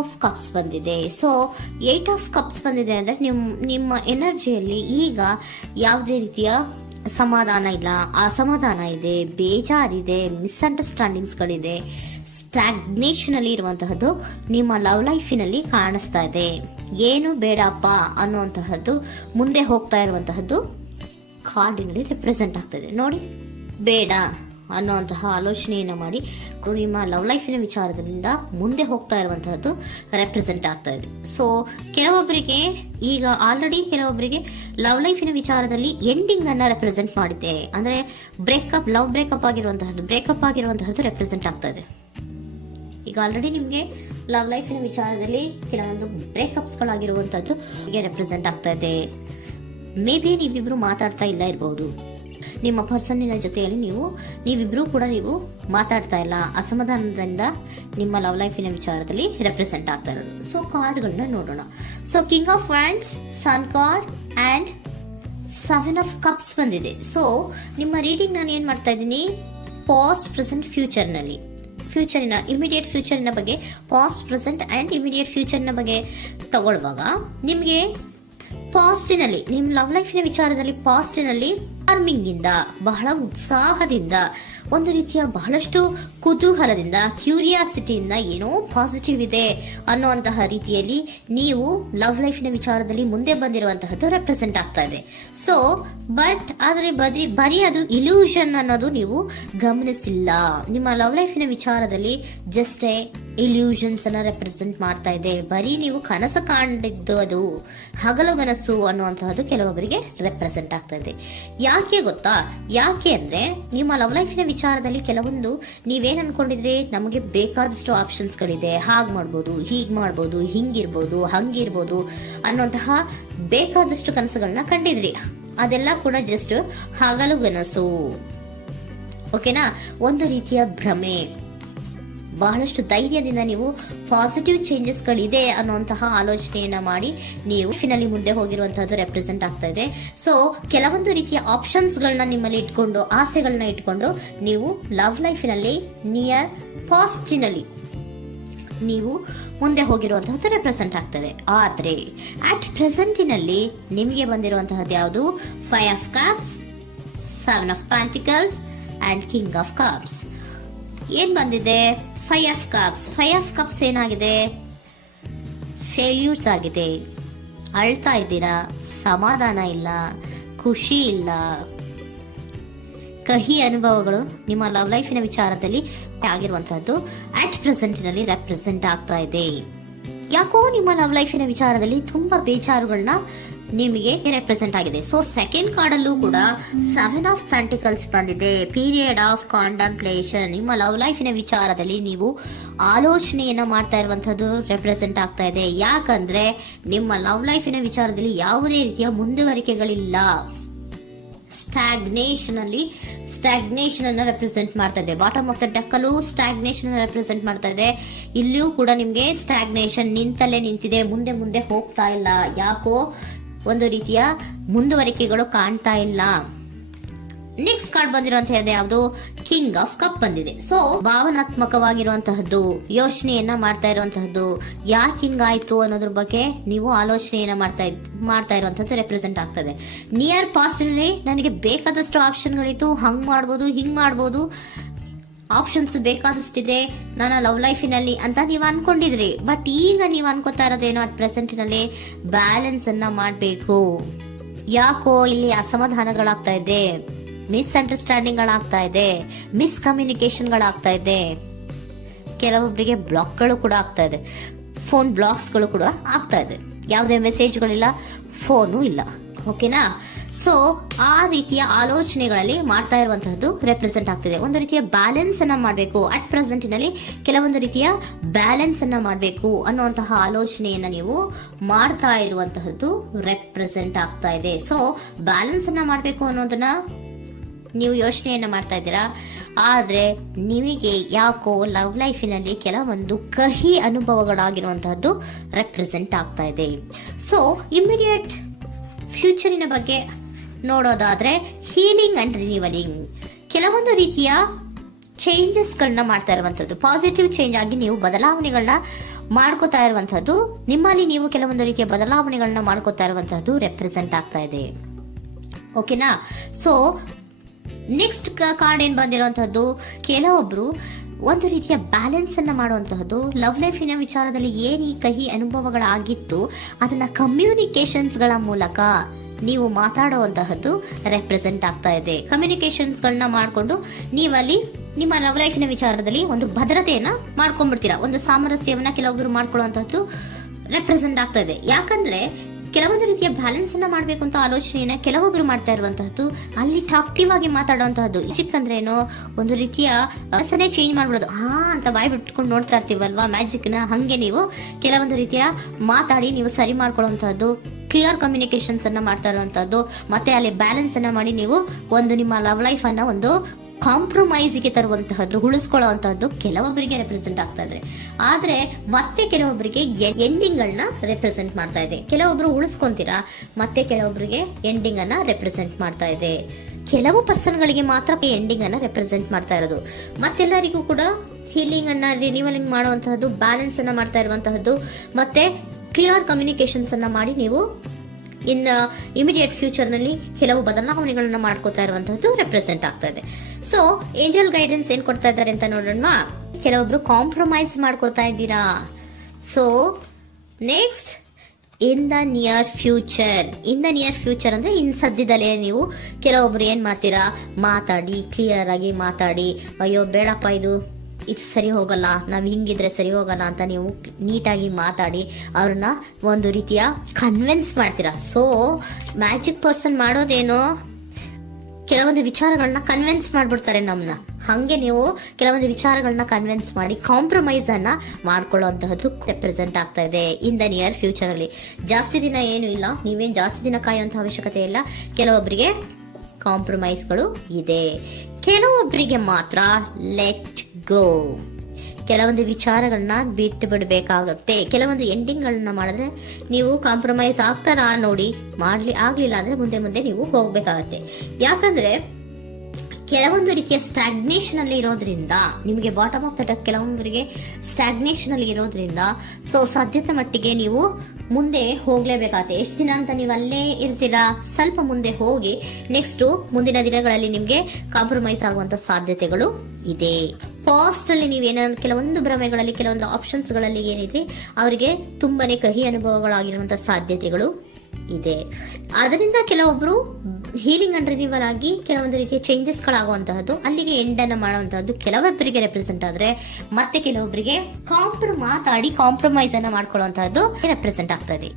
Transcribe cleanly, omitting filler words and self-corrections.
Of cups ಬಂದಿದೆ. So 8 of cups ಬಂದಿದೆ ಅಂದ್ರೆ ನಿಮ್ಮ ಎನರ್ಜಿಯಲ್ಲಿ ಈಗ ಯಾವುದೇ ರೀತಿಯ ಸಮಾಧಾನ ಇಲ್ಲ, ಅಸಮಾಧಾನ ಇದೆ, ಬೇಜಾರಿದೆ, ಮಿಸ್ಅಂಡರ್ಸ್ಟ್ಯಾಂಡಿಂಗ್ಸ್ಗಳಿದೆ, ಸ್ಟಾಗ್ನೇಷನ್ ಅಲ್ಲಿ ಇರುವಂತಹದ್ದು ನಿಮ್ಮ ಲವ್ ಲೈಫಿನಲ್ಲಿ ಕಾಣಿಸ್ತಾ ಇದೆ. ಏನು ಬೇಡಪ್ಪ ಅನ್ನುವಂತಹದ್ದು ಮುಂದೆ ಹೋಗ್ತಾ ಇರುವಂತಹದ್ದು ಕಾರ್ಡಿನಲ್ಲಿ ರೆಪ್ರೆಸೆಂಟ್ ಆಗ್ತದೆ. ನೋಡಿ, ಬೇಡ ಅನ್ನುವಂತಹ ಆಲೋಚನೆಯನ್ನು ಮಾಡಿ ನಿಮ್ಮ ಲವ್ ಲೈಫಿನ ವಿಚಾರದಿಂದ ಮುಂದೆ ಹೋಗ್ತಾ ಇರುವಂತಹದ್ದು ರೆಪ್ರೆಸೆಂಟ್ ಆಗ್ತಾ ಇದೆ. ಸೊ ಕೆಲವೊಬ್ಬರಿಗೆ ಈಗ ಆಲ್ರೆಡಿ ಕೆಲವೊಬ್ಬರಿಗೆ ಲವ್ ಲೈಫಿನ ವಿಚಾರದಲ್ಲಿ ಎಂಡಿಂಗ್ ಅನ್ನ ರೆಪ್ರೆಸೆಂಟ್ ಮಾಡಿದೆ. ಅಂದ್ರೆ ಲವ್ ಬ್ರೇಕಪ್ ಆಗಿರುವಂತಹದ್ದು ರೆಪ್ರೆಸೆಂಟ್ ಆಗ್ತಾ ಇದೆ. ಈಗ ಆಲ್ರೆಡಿ ನಿಮ್ಗೆ ಲವ್ ಲೈಫಿನ ವಿಚಾರದಲ್ಲಿ ಕೆಲವೊಂದು ಬ್ರೇಕಪ್ಸ್ ಗಳಾಗಿರುವಂತಹದ್ದು ರೆಪ್ರೆಸೆಂಟ್ ಆಗ್ತಾ ಇದೆ. ಮೇ ಬಿ ನೀವಿಬ್ರು ಮಾತಾಡ್ತಾ ಇಲ್ಲ ಇರಬಹುದು, ನಿಮ್ಮ ಪರ್ಸನ್ನಿನ ಜೊತೆಯಲ್ಲಿ ನೀವಿಬ್ರು ಕೂಡ ಮಾತಾಡ್ತಾ ಇಲ್ಲ, ಅಸಮಾಧಾನದಿಂದ ನಿಮ್ಮ ಲವ್ ಲೈಫಿನ ವಿಚಾರದಲ್ಲಿ ರೆಪ್ರೆಸೆಂಟ್ ಆಗ್ತಾ ಇರೋದು. ಸೊ ಕಾರ್ಡ್ಗಳನ್ನ ನೋಡೋಣ. So king of wands, sun card and 7 of cups ಬಂದಿದೆ. ಸೊ ನಿಮ್ಮ ರೀಡಿಂಗ್ ನಾನು ಏನ್ ಮಾಡ್ತಾ ಇದ್ದೀನಿ, ಪಾಸ್ಟ್, ಪ್ರೆಸೆಂಟ್, ಫ್ಯೂಚರಿನ ಇಮಿಡಿಯೇಟ್ ಫ್ಯೂಚರಿನ ಬಗ್ಗೆ, ಪಾಸ್ಟ್, ಪ್ರೆಸೆಂಟ್ ಅಂಡ್ ಇಮಿಡಿಯೇಟ್ ಫ್ಯೂಚರ್ನ ಬಗ್ಗೆ ತಗೊಳ್ಳುವಾಗ ನಿಮಗೆ ಪಾಸ್ಟಿನಲ್ಲಿ ನಿಮ್ಮ ಲವ್ ಲೈಫಿನ ವಿಚಾರದಲ್ಲಿ ಪಾಸ್ಟಿನಲ್ಲಿ ಚಾರ್ಮಿಂಗ್ ಇಂದ, ಬಹಳ ಉತ್ಸಾಹದಿಂದ, ಒಂದು ರೀತಿಯ ಬಹಳಷ್ಟು ಕುತೂಹಲದಿಂದ, ಕ್ಯೂರಿಯಾಸಿಟಿಯಿಂದ ಏನೋ ಪಾಸಿಟಿವ್ ಇದೆ ಅನ್ನುವಂತಹ ರೀತಿಯಲ್ಲಿ ನೀವು ಲವ್ ಲೈಫಿನ ವಿಚಾರದಲ್ಲಿ ಮುಂದೆ ಬಂದಿರುವಂತಹದ್ದು ರೆಪ್ರೆಸೆಂಟ್ ಆಗ್ತಾ ಇದೆ. ಸೊ ಆದರೆ ಬರೀ ಅದು ಇಲ್ಯೂಷನ್ ಅನ್ನೋದು ನೀವು ಗಮನಿಸಿಲ್ಲ. ನಿಮ್ಮ ಲವ್ ಲೈಫಿನ ವಿಚಾರದಲ್ಲಿ ಜಸ್ಟ್ ಇಲ್ಯೂಷನ್ಸ್ ಅನ್ನ ರೆಪ್ರೆಸೆಂಟ್ ಮಾಡ್ತಾ ಇದೆ. ಬರೀ ನೀವು ಕನಸು ಕಾಣಿದ್ದು ಅದು ಹಗಲುಗನಸು ಅನ್ನುವಂತಹದ್ದು ಕೆಲವೊಬ್ಬರಿಗೆ ರೆಪ್ರೆಸೆಂಟ್ ಆಗ್ತಾ ಇದೆ. ಯಾಕೆ ಗೊತ್ತಾ? ಯಾಕೆ ಅಂದ್ರೆ ನಿಮ್ಮ ಲವ್ ಲೈಫಿನ ವಿಚಾರದಲ್ಲಿ ಕೆಲವೊಂದು ನೀವೇನ್ ಅನ್ಕೊಂಡಿದ್ರೆ, ನಮಗೆ ಬೇಕಾದಷ್ಟು ಆಪ್ಷನ್ಸ್ ಗಳಿದೆ, ಹಾಗ್ ಮಾಡ್ಬೋದು, ಹೀಗ್ ಮಾಡ್ಬೋದು, ಹಿಂಗಿರ್ಬೋದು, ಹಂಗಿರ್ಬೋದು ಅನ್ನುವಂತಹ ಬೇಕಾದಷ್ಟು ಕನಸುಗಳನ್ನ ಕಂಡಿದ್ರಿ. ಅದೆಲ್ಲ ಕೂಡ ಜಸ್ಟ್ ಹಗಲುಗನಸು. ಓಕೆನಾ? ಒಂದು ರೀತಿಯ ಭ್ರಮೆ. ಬಹಳಷ್ಟು ಧೈರ್ಯದಿಂದ ನೀವು ಪಾಸಿಟಿವ್ ಚೇಂಜಸ್ ಗಳಿದೆ ಅನ್ನುವಂತಹ ಆಲೋಚನೆಯನ್ನ ಮಾಡಿ ನೀವು ಫಿನಲ್ಲಿ ಮುಂದೆ ಹೋಗಿರುವಂತಹದ್ದು ರೆಪ್ರೆಸೆಂಟ್ ಆಗ್ತಾ ಇದೆ. ಸೊ ಕೆಲವೊಂದು ರೀತಿಯ ಆಪ್ಷನ್ಸ್ ಗಳನ್ನ ನಿಮ್ಮಲ್ಲಿ ಇಟ್ಕೊಂಡು, ಆಸೆಗಳನ್ನ ಇಟ್ಕೊಂಡು ನೀವು ಲವ್ ಲೈಫಿನಲ್ಲಿ ನಿಯರ್ ಪಾಸ್ಟಿನಲ್ಲಿ ನೀವು ಮುಂದೆ ಹೋಗಿರುವಂತಹದ್ದು ರೆಪ್ರೆಸೆಂಟ್ ಆಗ್ತದೆ. ಆದ್ರೆ ಅಟ್ ಪ್ರೆಸೆಂಟಿನಲ್ಲಿ ನಿಮಗೆ ಬಂದಿರುವಂತಹದ್ದು ಯಾವುದು? 5 of cups, 7 of pentacles and king of cups. ಏನ್ ಬಂದಿದೆ? 5 ಆಫ್ ಕಪ್ಸ್. 5 ಆಫ್ ಕಪ್ಸ್ ಏನಾಗಿದೆ? ಫೇಲ್ಯೂರ್ಸ್ ಆಗಿದೆ, ಅಳ್ತಾ ಇದ್ದೀರಾ, ಸಮಾಧಾನ ಇಲ್ಲ, ಖುಷಿ ಇಲ್ಲ, ಕಹಿ ಅನುಭವಗಳು ನಿಮ್ಮ ಲವ್ ಲೈಫಿನ ವಿಚಾರದಲ್ಲಿ ಆಗಿರುವಂತಹದ್ದು ಅಟ್ ಪ್ರೆಸೆಂಟಿನಲ್ಲಿ ರೆಪ್ರೆಸೆಂಟ್ ಆಗ್ತಾ ಇದೆ. ಯಾಕೋ ನಿಮ್ಮ ಲವ್ ಲೈಫಿನ ವಿಚಾರದಲ್ಲಿ ತುಂಬಾ ಬೇಜಾರುಗಳನ್ನ ನಿಮಗೆ ರೆಪ್ರೆಸೆಂಟ್ ಆಗಿದೆ. ಸೊ ಸೆಕೆಂಡ್ ಕಾರ್ಡ್ ಅಲ್ಲೂ ಕೂಡ 7 ಆಫ್ ಪ್ಯಾಂಟಿಕಲ್ಸ್ ಬಂದಿದೆ. Period of contemplation. ನಿಮ್ಮ ಲವ್ ಲೈಫಿನ ವಿಚಾರದಲ್ಲಿ ನೀವು ಆಲೋಚನೆಯನ್ನ ಮಾಡ್ತಾ ಇರುವಂತಹದ್ದು ರೆಪ್ರೆಸೆಂಟ್ ಆಗ್ತಾ ಇದೆ. ಯಾಕಂದ್ರೆ ನಿಮ್ಮ ಲವ್ ಲೈಫಿನ ವಿಚಾರದಲ್ಲಿ ಯಾವುದೇ ರೀತಿಯ ಮುಂದುವರಿಕೆಗಳಿಲ್ಲ. ಸ್ಟಾಗ್ನೇಷನ್ ಅನ್ನ ರೆಪ್ರೆಸೆಂಟ್ ಮಾಡ್ತಾ ಇದೆ. ಬಾಟಮ್ ಆಫ್ ದ ಡೆಕ್ ಅಲ್ಲೂ ಸ್ಟಾಗ್ನೇಷನ್ ಅನ್ನ ರೆಪ್ರೆಸೆಂಟ್ ಮಾಡ್ತಾ ಇದೆ. ಇಲ್ಲಿಯೂ ಕೂಡ ನಿಮ್ಗೆ ಸ್ಟಾಗ್ನೇಷನ್, ನಿಂತಲ್ಲೇ ನಿಂತಿದೆ, ಮುಂದೆ ಹೋಗ್ತಾ ಇಲ್ಲ. ಯಾಕೋ ಒಂದು ರೀತಿಯ ಮುಂದುವರಿಕೆಗಳು ಕಾಣ್ತಾ ಇಲ್ಲ. ನೆಕ್ಸ್ಟ್ ಕಾರ್ಡ್ ಬಂದಿರುವಂತಹದ್ದು ಯಾವುದು? ಕಿಂಗ್ ಆಫ್ ಕಪ್ ಬಂದಿದೆ. ಸೊ ಭಾವನಾತ್ಮಕವಾಗಿರುವಂತಹದ್ದು, ಯೋಚನೆಯನ್ನ ಮಾಡ್ತಾ ಇರುವಂತಹದ್ದು, ಯಾಕೆ ಹಿಂಗಾಯ್ತು ಅನ್ನೋದ್ರ ಬಗ್ಗೆ ನೀವು ಆಲೋಚನೆಯನ್ನ ಮಾಡ್ತಾ ಇರುವಂತಹದ್ದು ರೆಪ್ರೆಸೆಂಟ್ ಆಗ್ತದೆ. ನಿಯರ್ ಪಾಸ್ಟ್ ನಲ್ಲಿ ನನಗೆ ಬೇಕಾದಷ್ಟು ಆಪ್ಷನ್ಗಳಿತ್ತು, ಹಂಗ್ ಮಾಡ್ಬೋದು, ಹಿಂಗ್ ಮಾಡ್ಬೋದು, ಆಪ್ಷನ್ಸ್ ಬೇಕಾದಷ್ಟಿದೆ ನನ್ನ ಲವ್ ಲೈಫಿನಲ್ಲಿ ಅಂತ ನೀವು ಅನ್ಕೊಂಡಿದ್ರಿ. ಬಟ್ ಈಗ ನೀವು ಅನ್ಕೋತಾ ಇರೋದೇನೋ ಅಟ್ ಪ್ರೆಸೆಂಟಿನಲ್ಲಿ ಬ್ಯಾಲೆನ್ಸ್ ಅನ್ನ ಮಾಡಬೇಕು. ಯಾಕೋ ಇಲ್ಲಿ ಅಸಮಾಧಾನಗಳಾಗ್ತಾ ಇದೆ, ಮಿಸ್ಅಂಡರ್ಸ್ಟ್ಯಾಂಡಿಂಗ್ ಗಳಾಗ್ತಾ ಇದೆ, ಮಿಸ್ಕಮ್ಯುನಿಕೇಶನ್ ಗಳಾಗ್ತಾ ಇದೆ, ಕೆಲವೊಬ್ಬರಿಗೆ ಬ್ಲಾಕ್ಗಳು ಕೂಡ ಆಗ್ತಾ ಇದೆ, ಫೋನ್ ಬ್ಲಾಕ್ಸ್ಗಳು ಕೂಡ ಆಗ್ತಾ ಇದೆ. ಯಾವುದೇ ಮೆಸೇಜ್ಗಳಿಲ್ಲ, ಫೋನು ಇಲ್ಲ. ಓಕೆನಾ? ಸೊ ಆ ರೀತಿಯ ಆಲೋಚನೆಗಳಲ್ಲಿ ಮಾಡ್ತಾ ಇರುವಂತಹದ್ದು ರೆಪ್ರೆಸೆಂಟ್ ಆಗ್ತಿದೆ. ಒಂದು ರೀತಿಯ ಬ್ಯಾಲೆನ್ಸ್ ಅನ್ನ ಮಾಡಬೇಕು. ಅಟ್ ಪ್ರೆಸೆಂಟಿನಲ್ಲಿ ಕೆಲವೊಂದು ರೀತಿಯ ಬ್ಯಾಲೆನ್ಸ್ ಅನ್ನ ಮಾಡಬೇಕು ಅನ್ನುವಂತಹ ಆಲೋಚನೆಯನ್ನ ನೀವು ಮಾಡ್ತಾ ಇರುವಂತಹದ್ದು ರೆಪ್ರೆಸೆಂಟ್ ಆಗ್ತಾ ಇದೆ. ಸೊ ಬ್ಯಾಲೆನ್ಸ್ ಅನ್ನ ಮಾಡಬೇಕು ಅನ್ನೋದನ್ನ ನೀವು ಯೋಚನೆಯನ್ನ ಮಾಡ್ತಾ ಇದ್ದೀರಾ. ಆದ್ರೆ ನಿಮಗೆ ಯಾಕೋ ಲವ್ ಲೈಫಿನಲ್ಲಿ ಕೆಲವೊಂದು ಕಹಿ ಅನುಭವಗಳಾಗಿರುವಂತಹದ್ದು ರೆಪ್ರೆಸೆಂಟ್ ಆಗ್ತಾ ಇದೆ. ಸೊ ಇಮಿಡಿಯೇಟ್ ಫ್ಯೂಚರಿನ ಬಗ್ಗೆ ನೋಡೋದಾದ್ರೆ ಹೀಲಿಂಗ್ ಅಂಡ್ ರಿನಿವಲಿಂಗ್, ಕೆಲವೊಂದು ರೀತಿಯ ಚೇಂಜಸ್ ಗಳನ್ನ ಮಾಡ್ತಾ ಇರುವಂತದ್ದು, ಪಾಸಿಟಿವ್ ಚೇಂಜ್ ಆಗಿ ನೀವು ಬದಲಾವಣೆಗಳನ್ನ ಮಾಡ್ಕೋತಾ ಇರುವಂತಹದ್ದು, ನಿಮ್ಮಲ್ಲಿ ನೀವು ಕೆಲವೊಂದು ರೀತಿಯ ಬದಲಾವಣೆಗಳನ್ನ ಮಾಡ್ಕೋತಾ ಇರುವಂತಹದ್ದು ರೆಪ್ರೆಸೆಂಟ್ ಆಗ್ತಾ ಇದೆ. ಓಕೆನಾ? ಸೊ ನೆಕ್ಸ್ಟ್ ಕಾರ್ಡ್ ಏನ್ ಬಂದಿರುವಂತಹದ್ದು, ಕೆಲವೊಬ್ರು ಒಂದು ರೀತಿಯ ಬ್ಯಾಲೆನ್ಸ್ ಅನ್ನ ಮಾಡುವಂತಹದ್ದು. ಲವ್ ಲೈಫಿನ ವಿಚಾರದಲ್ಲಿ ಏನ್ ಈ ಕಹಿ ಅನುಭವಗಳಾಗಿತ್ತು ಅದನ್ನ ಕಮ್ಯುನಿಕೇಶನ್ಸ್ ಗಳ ಮೂಲಕ ನೀವು ಮಾತಾಡುವಂತಹದ್ದು ರೆಪ್ರೆಸೆಂಟ್ ಆಗ್ತಾ ಇದೆ. ಕಮ್ಯುನಿಕೇಶನ್ಸ್ ಗಳನ್ನ ಮಾಡಿಕೊಂಡು ನೀವಲ್ಲಿ ನಿಮ್ಮ ಲವ್ ಲೈಫಿನ ವಿಚಾರದಲ್ಲಿ ಒಂದು ಭದ್ರತೆಯನ್ನ ಮಾಡ್ಕೊಂಡ್ಬಿಡ್ತೀರಾ, ಒಂದು ಸಾಮರಸ್ಯವನ್ನ ಕೆಲವೊಬ್ರು ಮಾಡ್ಕೊಳ್ಳುವಂತಹದ್ದು ರೆಪ್ರೆಸೆಂಟ್ ಆಗ್ತಾ ಇದೆ. ಯಾಕಂದ್ರೆ ಕೆಲವೊಂದು ರೀತಿಯ ಬ್ಯಾಲೆನ್ಸ್ ಅನ್ನ ಮಾಡ್ಬೇಕು ಅಂತ ಆಲೋಚನೆಯನ್ನ ಕೆಲವೊಬ್ರು ಮಾಡ್ತಾ ಇರುವಂತಹದ್ದು, ಅಲ್ಲಿ ಟಾಕ್ಟಿವ್ ಆಗಿ ಮಾತಾಡುವಂತಹದ್ದು. ಚಿಕ್ಕಂದ್ರೆ ಏನೋ ಒಂದು ರೀತಿಯ ಹೆಸರೇ ಚೇಂಜ್ ಮಾಡ್ಬಿಡೋದು, ಅಂತ ಬಾಯಿ ಬಿಟ್ಕೊಂಡು ನೋಡ್ತಾ ಇರ್ತೀವಲ್ವಾ ಮ್ಯಾಜಿಕ್ ನ, ಹಂಗೆ ನೀವು ಕೆಲವೊಂದು ರೀತಿಯ ಮಾತಾಡಿ ನೀವು ಸರಿ ಮಾಡ್ಕೊಳ್ಳುವಂತಹದ್ದು, ಕ್ಲಿಯರ್ ಕಮ್ಯುನಿಕೇಶನ್ಸ್ ಅನ್ನ ಮಾಡ್ತಾ ಇರುವಂತಹದ್ದು, ಮತ್ತೆ ಅಲ್ಲಿ ಬ್ಯಾಲೆನ್ಸ್ ಅನ್ನ ಮಾಡಿ ನೀವು ಒಂದು ನಿಮ್ಮ ಲವ್ ಲೈಫ್ ಅನ್ನ ಒಂದು ಕಾಂಪ್ರಮೈಸ್ಗೆ ತರುವಂತಹದ್ದು, ಉಳಿಸ್ಕೊಳ್ಳುವಂತಹದ್ದು ಕೆಲವೊಬ್ಬರಿಗೆ ರೆಪ್ರೆಸೆಂಟ್ ಆಗ್ತಾ ಇದೆ. ಆದ್ರೆ ಮತ್ತೆ ಕೆಲವೊಬ್ಬರಿಗೆ ಎಂಡಿಂಗ್ ಗಳನ್ನ ರೆಪ್ರೆಸೆಂಟ್ ಮಾಡ್ತಾ ಇದೆ. ಕೆಲವೊಬ್ರು ಉಳಿಸ್ಕೊಂತೀರಾ, ಮತ್ತೆ ಕೆಲವೊಬ್ಬರಿಗೆ ಎಂಡಿಂಗ್ ಅನ್ನ ರೆಪ್ರೆಸೆಂಟ್ ಮಾಡ್ತಾ ಇದೆ. ಕೆಲವು ಪರ್ಸನ್ ಗಳಿಗೆ ಮಾತ್ರ ಎಂಡಿಂಗ್ ಅನ್ನ ರೆಪ್ರೆಸೆಂಟ್ ಮಾಡ್ತಾ ಇರೋದು, ಮತ್ತೆಲ್ಲರಿಗೂ ಕೂಡ ಹೀಲಿಂಗ್ ಅನ್ನ ರಿನಿವಲಿಂಗ್ ಮಾಡುವಂತಹದ್ದು, ಬ್ಯಾಲೆನ್ಸ್ ಅನ್ನ ಮಾಡ್ತಾ ಇರುವಂತಹದ್ದು, ಮತ್ತೆ ಕ್ಲಿಯರ್ ಕಮ್ಯುನಿಕೇಶನ್ಸ್ ಅನ್ನ ಮಾಡಿ ನೀವು ಇನ್ ಇಮಿಡಿಯೇಟ್ ಫ್ಯೂಚರ್ ನಲ್ಲಿ ಕೆಲವು ಬದಲಾವಣೆಗಳನ್ನ ಮಾಡ್ಕೋತಾ ಇರುವಂತಹದ್ದು ರೆಪ್ರೆಸೆಂಟ್ ಆಗ್ತಾ ಇದೆ. ಸೊ ಏಂಜಲ್ ಗೈಡೆನ್ಸ್ ಏನ್ ಕೊಡ್ತಾ ಇದ್ದಾರೆ ಅಂತ ನೋಡೋಣ. ಕೆಲವೊಬ್ರು ಕಾಂಪ್ರಮೈಸ್ ಮಾಡ್ಕೋತಾ ಇದ್ದೀರಾ. So next in the near future ಅಂದ್ರೆ ಇನ್ ಸದ್ಯದಲ್ಲೇ ನೀವು ಕೆಲವೊಬ್ರು ಏನ್ ಮಾಡ್ತೀರಾ, ಮಾತಾಡಿ ಕ್ಲಿಯರ್ ಆಗಿ ಮಾತಾಡಿ, ಅಯ್ಯೋ ಬೇಡಪ್ಪ ಇದು ಸರಿ ಹೋಗಲ್ಲ, ನಾವ್ ಹಿಂಗಿದ್ರೆ ಸರಿ ಹೋಗಲ್ಲ ಅಂತ ನೀವು ನೀಟಾಗಿ ಮಾತಾಡಿ ಅವ್ರನ್ನ ಒಂದು ರೀತಿಯ ಕನ್ವಿನ್ಸ್ ಮಾಡ್ತೀರಾ. ಸೊ ಮ್ಯಾಜಿಕ್ ಪರ್ಸನ್ ಮಾಡೋದೇನೋ ಕೆಲವೊಂದು ವಿಚಾರಗಳನ್ನ ಕನ್ವಿನ್ಸ್ ಮಾಡ್ಬಿಡ್ತಾರೆ ನಮ್ನ. ಹಂಗೆ ನೀವು ಕೆಲವೊಂದು ವಿಚಾರಗಳನ್ನ ಕನ್ವಿನ್ಸ್ ಮಾಡಿ ಕಾಂಪ್ರಮೈಸ್ ಅನ್ನ ಮಾಡ್ಕೊಳ್ಳುವಂತಹದ್ದು ರೆಪ್ರೆಸೆಂಟ್ ಆಗ್ತಾ ಇದೆ ಇನ್ ದ ನಿಯರ್ ಫ್ಯೂಚರ್ ಅಲ್ಲಿ. ಜಾಸ್ತಿ ದಿನ ಏನು ಇಲ್ಲ, ನೀವೇನ್ ಜಾಸ್ತಿ ದಿನ ಕಾಯುವಂತ ಅವಶ್ಯಕತೆ ಇಲ್ಲ. ಕೆಲವೊಬ್ಬರಿಗೆ ಕಾಂಪ್ರಮೈಸ್ಗಳು ಇದೆ, ಕೆಲವೊಬ್ಬರಿಗೆ ಮಾತ್ರ ಲೆಟ್ ಗೋ. ಕೆಲವೊಂದು ವಿಚಾರಗಳನ್ನ ಬಿಟ್ಟು ಬಿಡಬೇಕಾಗುತ್ತೆ. ಕೆಲವೊಂದು ಎಂಡಿಂಗ್ ಗಳನ್ನ ಮಾಡಿದ್ರೆ ನೀವು ಕಾಂಪ್ರಮೈಸ್ ಆಗ್ತಾರಾ ನೋಡಿ, ಆಗ್ಲಿಲ್ಲ ಅಂದ್ರೆ ಮುಂದೆ ನೀವು ಹೋಗ್ಬೇಕಾಗತ್ತೆ. ಯಾಕಂದ್ರೆ ಕೆಲವೊಂದು ರೀತಿಯ ಸ್ಟಾಗ್ನೇಷನ್ ಅಲ್ಲಿ ಇರೋದ್ರಿಂದ, ನಿಮಗೆ ಬಾಟಮ್ ಆಫ್ ದ ಡೆಕ್ ಕೆಲವೊಬ್ಬರಿಗೆ ಸ್ಟಾಗ್ನೇಷನ್ ಅಲ್ಲಿ ಇರೋದ್ರಿಂದ, ಸೊ ಸಾಧ್ಯತೆ ಮಟ್ಟಿಗೆ ನೀವು ಮುಂದೆ ಹೋಗ್ಲೇಬೇಕಾಗತ್ತೆ. ಎಷ್ಟು ದಿನ ಅಂತ ನೀವು ಅಲ್ಲೇ ಇರ್ತೀರಾ, ಸ್ವಲ್ಪ ಮುಂದೆ ಹೋಗಿ ನೆಕ್ಸ್ಟ್ ಮುಂದಿನ ದಿನಗಳಲ್ಲಿ ನಿಮ್ಗೆ ಕಾಂಪ್ರಮೈಸ್ ಆಗುವಂತ ಸಾಧ್ಯತೆಗಳು ಇದೆ. ಪಾಸ್ಟ್ ಅಲ್ಲಿ ನೀವೇನಾದ್ರು ಕೆಲವೊಂದು ಭ್ರಮೆಗಳಲ್ಲಿ, ಕೆಲವೊಂದು ಆಪ್ಷನ್ಸ್ ಗಳಲ್ಲಿ ಏನಿದೆ ಅವರಿಗೆ ತುಂಬಾನೇ ಕಹಿ ಅನುಭವಗಳಾಗಿರುವಂತಹ ಸಾಧ್ಯತೆಗಳು ಇದೆ. ಅದರಿಂದ ಕೆಲವೊಬ್ರು ಹೀಲಿಂಗ್ ಅಂಡ್ ರಿನಿವಲ್ ಆಗಿ ಕೆಲವೊಂದು ರೀತಿಯ ಚೇಂಜಸ್ ಗಳಾಗುವಂತಹದ್ದು, ಅಲ್ಲಿಗೆ ಎಂಡ್ ಅನ್ನ ಮಾಡುವಂತಹದ್ದು ಕೆಲವೊಬ್ಬರಿಗೆ ರೆಪ್ರೆಸೆಂಟ್ ಆದ್ರೆ, ಮತ್ತೆ ಕೆಲವೊಬ್ಬರಿಗೆ ಮಾತಾಡಿ ಕಾಂಪ್ರಮೈಸ್ ಅನ್ನ ಮಾಡ್ಕೊಳ್ಳುವಂತಹದ್ದು ರೆಪ್ರೆಸೆಂಟ್ ಆಗ್ತದೆ.